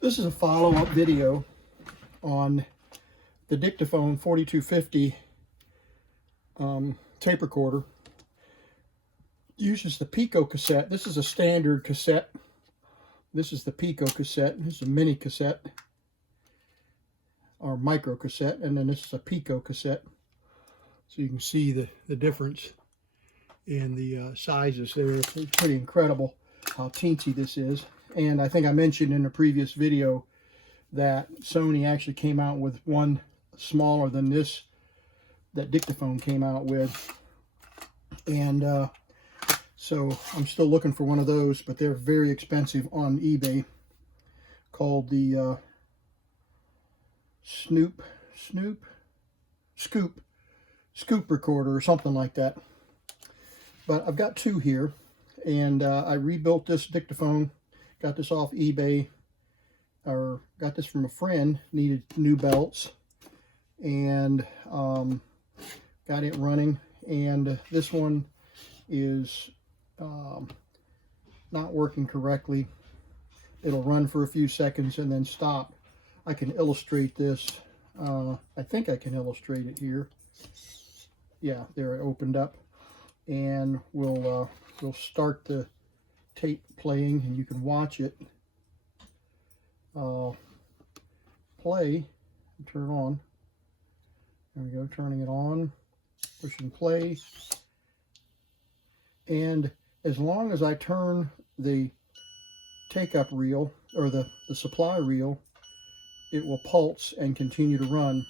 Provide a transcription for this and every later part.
This is a follow-up video on the DIctaphone 4250 tape recorder. Uses the pico cassette. This is a standard cassette. This is the pico cassette. This is a mini cassette or micro cassette, and then this is a pico cassette. So you can see the difference in the sizes there. It's pretty incredible how teensy this is. And I think I mentioned in a previous video that Sony actually came out with one smaller than this that DIctaphone came out with. And so I'm still looking for one of those, but they're very expensive on eBay, called the Scoop recorder or something like that. But I've got two here, and I rebuilt this DIctaphone. Got this off eBay, or got this from a friend, needed new belts, and got it running. And this one is not working correctly. It'll run for a few seconds and then stop. I can illustrate this. I think I can illustrate it here. Yeah, there it opened up. And we'll start the tape playing, and you can watch it play and turn on. There we go, turning it on, pushing play. And as long as I turn the take-up reel, or the supply reel, it will pulse and continue to run.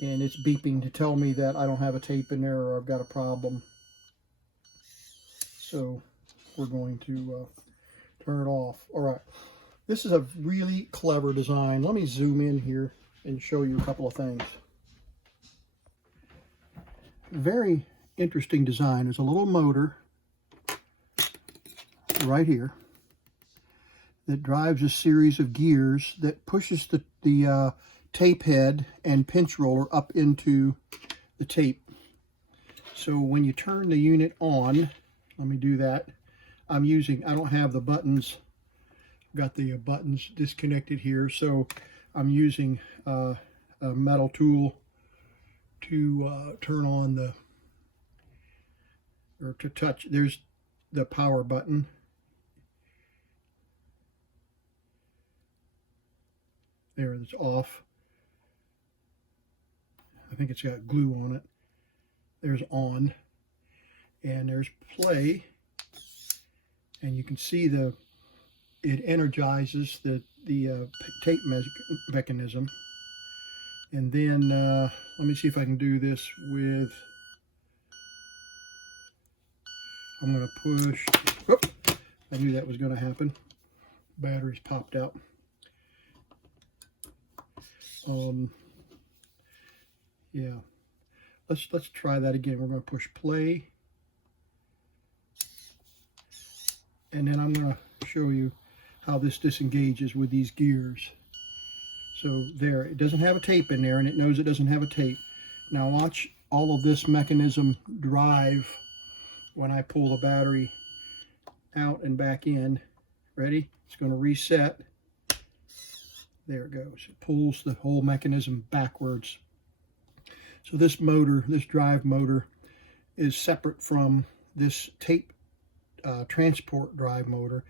And it's beeping to tell me that I don't have a tape in there or I've got a problem. So we're going to turn it off. All right, this is a really clever design. Let me zoom in here and show you a couple of things. Very interesting design. There's a little motor right here that drives a series of gears that pushes the tape head and pinch roller up into the tape. So when you turn the unit on, let me do that. I don't have the buttons. I've got the buttons disconnected here, so I'm using a metal tool to turn on to touch. There's the power button. There, it's off. I think it's got glue on it. There's on, and there's play, and you can see it energizes the tape mechanism. And then let me see if I can do this with. I'm going to push. Whoop, I knew that was going to happen. Batteries popped out. Yeah, let's try that again. We're going to push play, and then I'm going to show you how this disengages with these gears. So there, it doesn't have a tape in there, and it knows it doesn't have a tape. Now watch all of this mechanism drive when I pull the battery out and back in. Ready? It's going to reset. There it goes. It pulls the whole mechanism backwards. So this motor, this drive motor, is separate from this tape transport drive motor.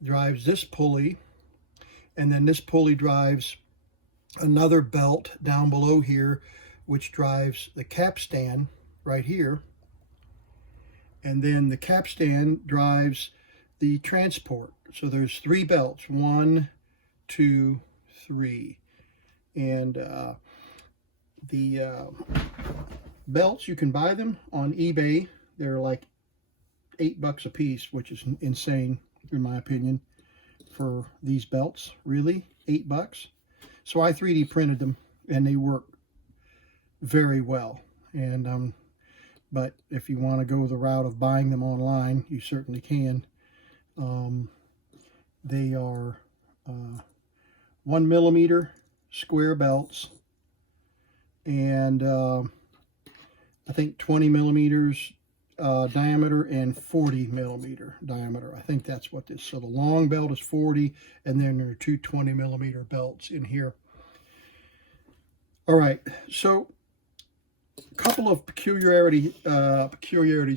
It drives this pulley, and then this pulley drives another belt down below here, which drives the capstan right here. And then the capstan drives the transport. So there's three belts, 1, 2, 3. And the belts, you can buy them on eBay. They're like $8 a piece, which is insane in my opinion for these belts. Really, $8? So I 3D printed them, and they work very well. And but if you want to go the route of buying them online, you certainly can. They are 1mm square belts, and I think 20mm diameter and 40 millimeter diameter. I think that's what this. So the long belt is 40, and then there are two 20 millimeter belts in here. All right, so a couple of peculiarities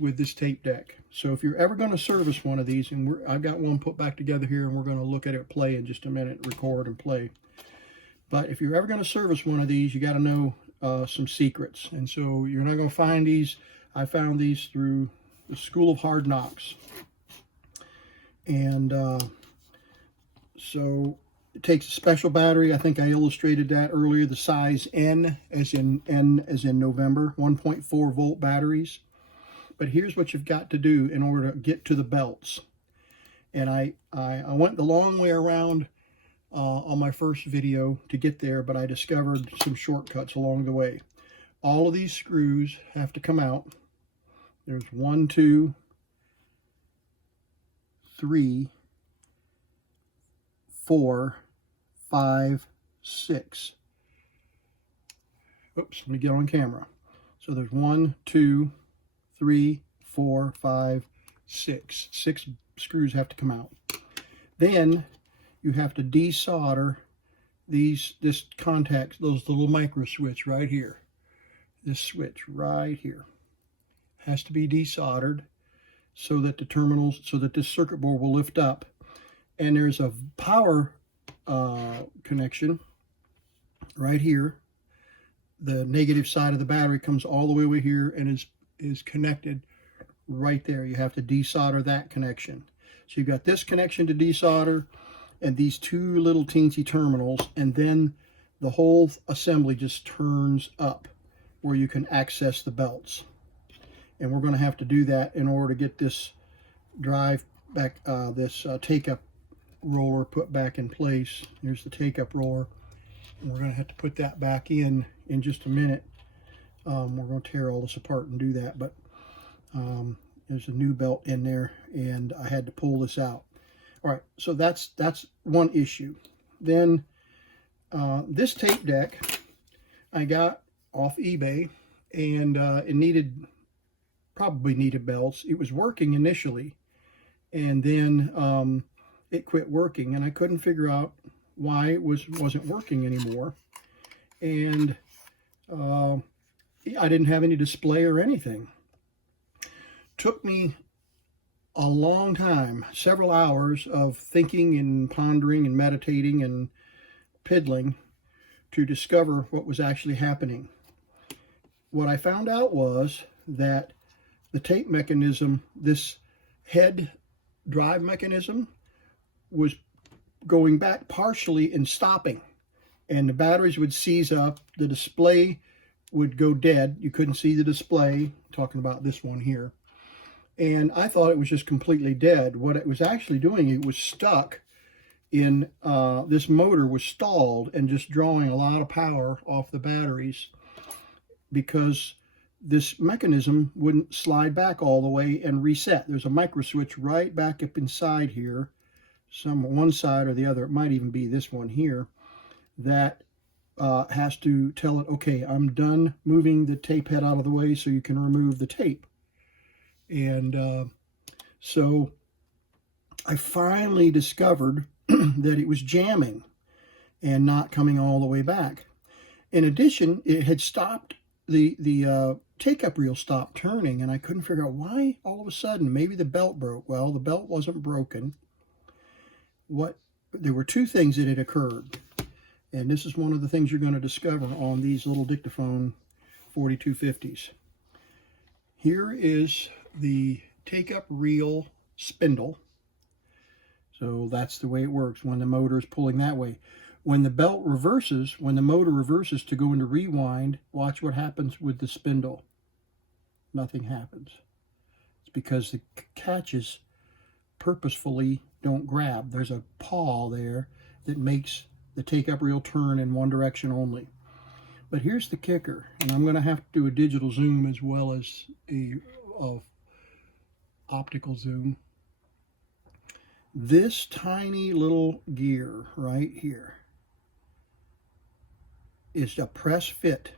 with this tape deck. So if you're ever going to service one of these, and I've got one put back together here, and we're going to look at it play in just a minute, record and play. But if you're ever going to service one of these, you got to know some secrets. And so you're not going to find these. I found these through the School of Hard Knocks. And so it takes a special battery. I think I illustrated that earlier. The size N as in November, 1.4 volt batteries. But here's what you've got to do in order to get to the belts. And I went the long way around on my first video to get there, but I discovered some shortcuts along the way. All of these screws have to come out. There's 1, 2, 3, 4, 5, 6. Oops, let me get on camera. So there's 1, 2, 3, 4, 5, 6. 6 screws have to come out. Then you have to desolder this contact, those little micro switch right here. This switch right here has to be desoldered so that the terminals, so that this circuit board will lift up. And there's a power connection right here. The negative side of the battery comes all the way over here and is connected right there. You have to desolder that connection. So you've got this connection to desolder and these two little teensy terminals, and then the whole assembly just turns up where you can access the belts. And we're going to have to do that in order to get this drive back, this take-up roller put back in place. Here's the take-up roller. And we're going to have to put that back in just a minute. We're going to tear all this apart and do that, but there's a new belt in there, and I had to pull this out. All right, so that's one issue. Then this tape deck I got off eBay, and it probably needed belts. It was working initially, and then it quit working, and I couldn't figure out why it wasn't working anymore. And I didn't have any display or anything. Took me a long time, several hours of thinking and pondering and meditating and piddling to discover what was actually happening. What I found out was that the tape mechanism, this head drive mechanism, was going back partially and stopping, and the batteries would seize up, the display would go dead, you couldn't see the display, talking about this one here, and I thought it was just completely dead. What it was actually doing, it was stuck in, this motor was stalled and just drawing a lot of power off the batteries because this mechanism wouldn't slide back all the way and reset. There's a micro switch right back up inside here, one side or the other, it might even be this one here, that has to tell it, okay, I'm done moving the tape head out of the way so you can remove the tape. And so I finally discovered that it was jamming and not coming all the way back. In addition, it had stopped, the take-up reel stopped turning, and I couldn't figure out why all of a sudden. Maybe the belt broke. Well, the belt wasn't broken. There were two things that had occurred, and this is one of the things you're going to discover on these little DIctaphone 4250s. Here is the take-up reel spindle. So that's the way it works when the motor is pulling that way. When the belt reverses, when the motor reverses to go into rewind, watch what happens with the spindle. Nothing happens. It's because the catches purposefully don't grab. There's a paw there that makes the take-up reel turn in one direction only. But here's the kicker, and I'm going to have to do a digital zoom as well as a optical zoom. This tiny little gear right here is a press fit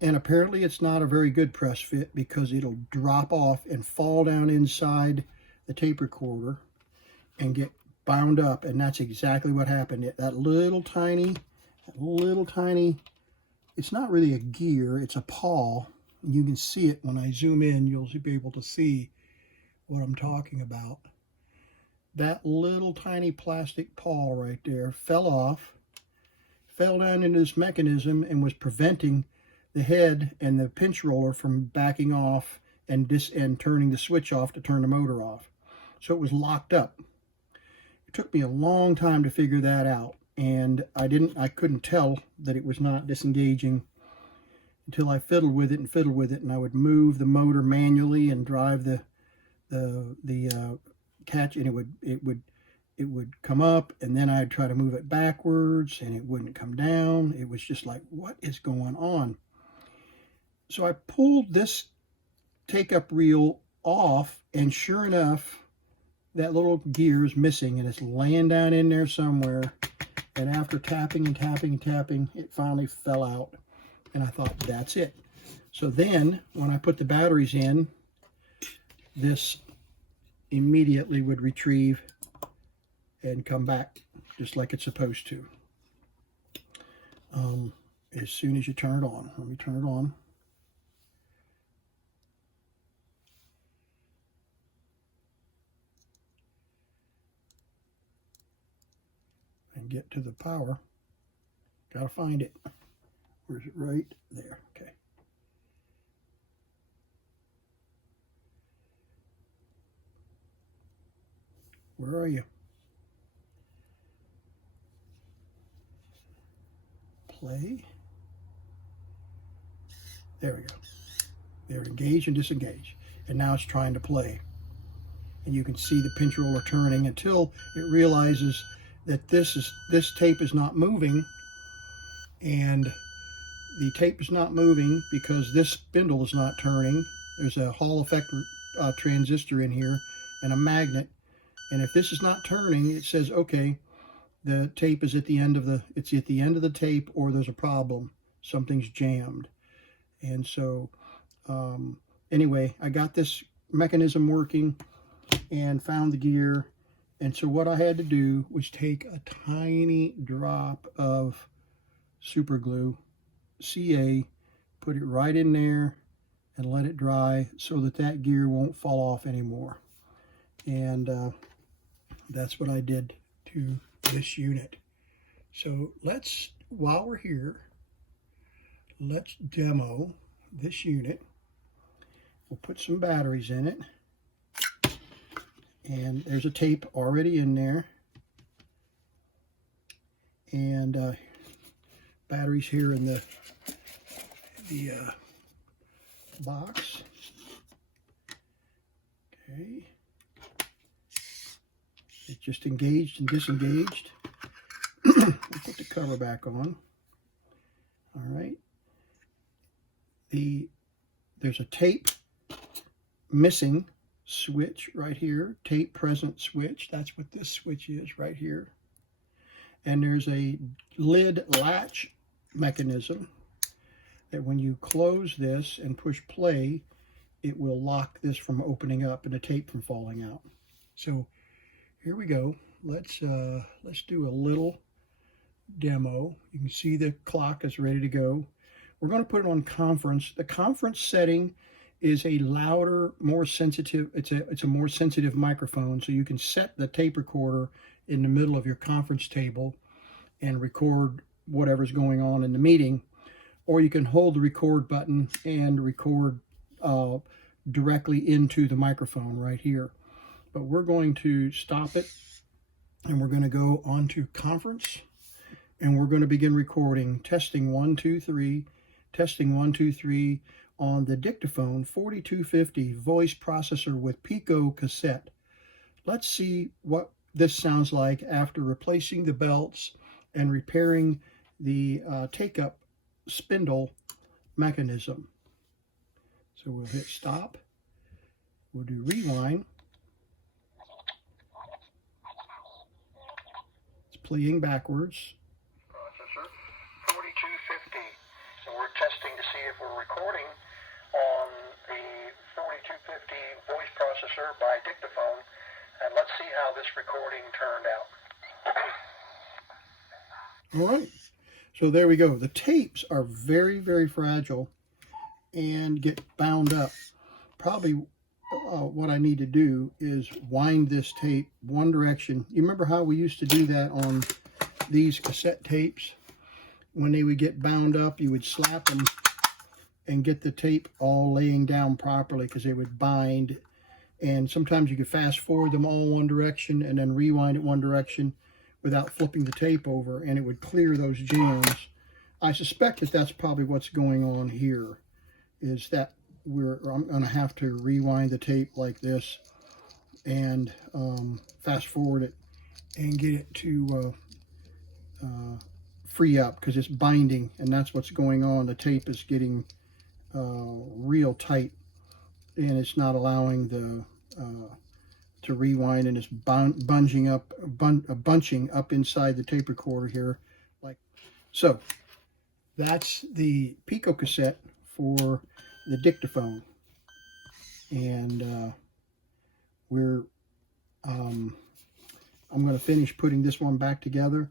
and apparently it's not a very good press fit because it'll drop off and fall down inside the tape recorder and get bound up, and that's exactly what happened. That little tiny, it's not really a gear, it's a pawl. You can see it when I zoom in, you'll be able to see what I'm talking about. That little tiny plastic pawl right there fell off, fell down into this mechanism, and was preventing the head and the pinch roller from backing off and turning the switch off to turn the motor off. So it was locked up. It took me a long time to figure that out, and I couldn't tell that it was not disengaging until I fiddled with it, and I would move the motor manually and drive the catch, and it would come up, and then I'd try to move it backwards and it wouldn't come down. It was just like, what is going on? So I pulled this take-up reel off, and sure enough, that little gear is missing, and it's laying down in there somewhere. And after tapping and tapping and tapping, it finally fell out. And I thought, that's it. So then, when I put the batteries in, this immediately would retrieve and come back just like it's supposed to. As soon as you turn it on. Let me turn it on. And get to the power. Gotta find it. Where's it? Right there. Okay. Where are you? Play. There we go. There, engage and disengage. And now it's trying to play. And you can see the pinch roller turning until it realizes that this tape is not moving, and the tape is not moving because this spindle is not turning. There's a Hall effect transistor in here and a magnet, and if this is not turning, it says, okay, the tape is at the end of the tape, or there's a problem, something's jammed. And so anyway, I got this mechanism working and found the gear. And so what I had to do was take a tiny drop of super glue, CA, put it right in there and let it dry so that gear won't fall off anymore. And that's what I did to this unit. So while we're here, let's demo this unit. We'll put some batteries in it. And there's a tape already in there. And batteries here in the box. Okay. It just engaged and disengaged. We'll put the cover back on. All right. There's a tape missing switch right here, tape present switch. That's what this switch is right here. And there's a lid latch mechanism that when you close this and push play, it will lock this from opening up and the tape from falling out. So here we go. Let's do a little demo. You can see the clock is ready to go. We're going to put it on conference. The conference setting is a louder, more sensitive, it's a more sensitive microphone, so you can set the tape recorder in the middle of your conference table and record whatever's going on in the meeting, or you can hold the record button and record directly into the microphone right here. But we're going to stop it, and we're going to go on to conference, and we're going to begin recording. Testing 1 2 3, testing 1 2 3 on the DIctaphone 4250 voice processor with pico cassette. Let's see what this sounds like after replacing the belts and repairing the take-up spindle mechanism. So we'll hit stop. We'll do rewind. It's playing backwards. Processor 4250, and we're testing to see if we're recording on the 4250 voice processor by DIctaphone, and let's see how this recording turned out. All right, so there we go. The tapes are very, very fragile and get bound up. Probably what I need to do is wind this tape one direction. You remember how we used to do that on these cassette tapes? When they would get bound up, you would slap them and get the tape all laying down properly because they would bind. And sometimes you could fast forward them all one direction and then rewind it one direction without flipping the tape over, and it would clear those jams. I suspect that that's probably what's going on here, is that I'm going to have to rewind the tape like this and fast forward it and get it to free up, because it's binding, and that's what's going on. The tape is getting real tight, and it's not allowing the to rewind, and it's bunching up inside the tape recorder here. Like so. That's the Pico cassette for the DIctaphone, and I'm going to finish putting this one back together,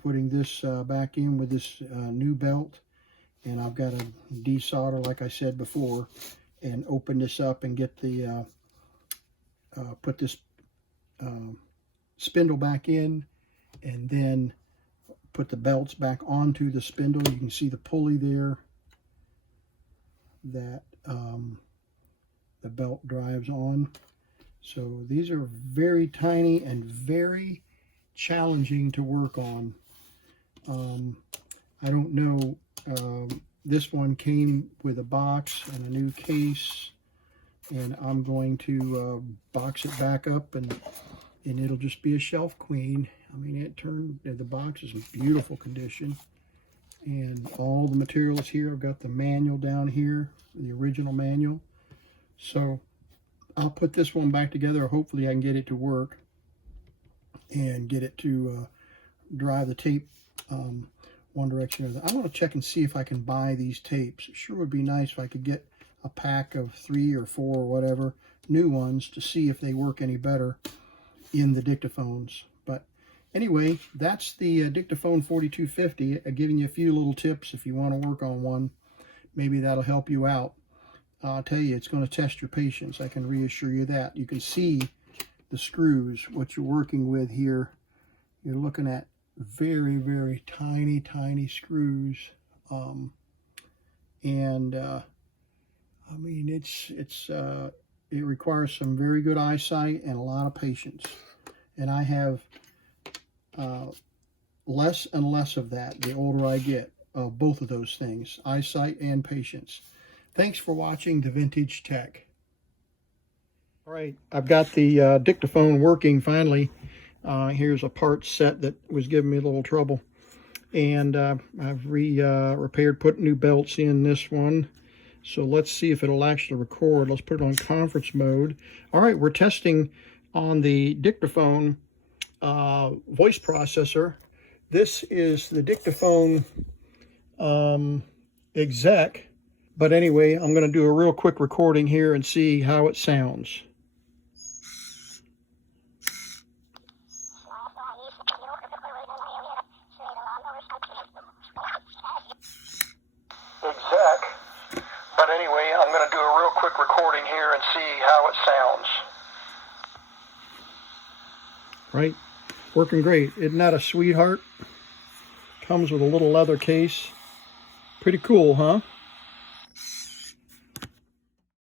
putting this back in with this new belt, and I've got to desolder, like I said before, and open this up and get the put this spindle back in, and then put the belts back onto the spindle. You can see the pulley there that the belt drives on. So these are very tiny and very challenging to work on. I don't know, this one came with a box and a new case, and I'm going to box it back up, and it'll just be a shelf queen. I mean, the box is in beautiful condition, and all the materials here. I've got the manual down here, the original manual. So I'll put this one back together. Hopefully I can get it to work and get it to drive the tape one direction or the other. I want to check and see if I can buy these tapes. It sure would be nice if I could get a pack of 3 or 4 or whatever new ones to see if they work any better in the DIctaphones. But anyway, that's the DIctaphone 4250. I'm giving you a few little tips if you want to work on one. Maybe that'll help you out. I'll tell you, it's going to test your patience. I can reassure you that. You can see the screws, what you're working with here. You're looking at very, very tiny, tiny screws. I mean, it requires some very good eyesight and a lot of patience. And I have less and less of that the older I get, of both of those things, eyesight and patience. Thanks for watching The Vintage Tech. All right, I've got the DIctaphone working finally. Here's a parts set that was giving me a little trouble. And I've repaired, put new belts in this one. So let's see if it'll actually record. Let's put it on conference mode. All right, we're testing on the DIctaphone voice processor. This is the DIctaphone exec. But anyway, I'm going to do a real quick recording here and see how it sounds. Exec. But anyway, I'm going to do a real quick recording here and see how it sounds. Right, working great. Isn't that a sweetheart? Comes with a little leather case. Pretty cool, huh?